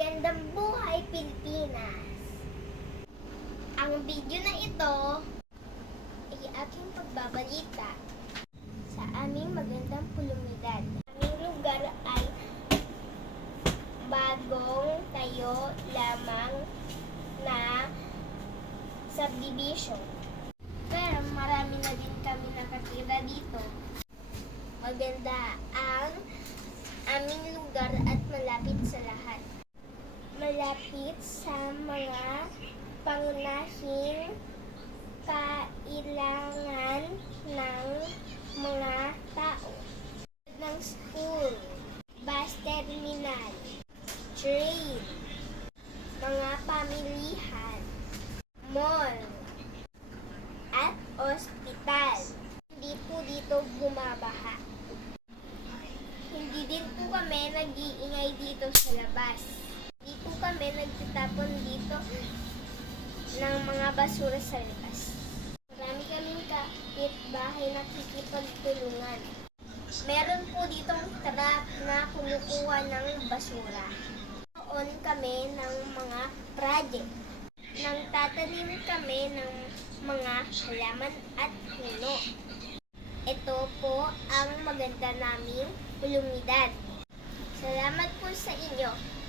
Gandang buhay, Pilipinas! Ang video na ito ay aking pagbabalita sa aming magandang komunidad. Aming lugar ay bagong tayo lamang na subdivision. Pero marami na din kami nakatira dito. Maganda ang aming lugar at malapit sa lahat. Malapit sa mga pangunahing kailangan ng mga tao. Ng school, bus terminal, train, mga pamilihan, mall, at ospital. Hindi po dito bumabaha. Hindi din po kami nag-iingay dito sa labas. Hindi po kami nagtatapon dito ng mga basura sa labas. Marami kaming kapitbahay na nakikipagtulungan. Meron po ditong truck na kumukuha ng basura. Noon kami ng mga project. Nang tatanim kami ng mga halaman at puno. Ito po ang maganda naming komunidad. Salamat po sa inyo.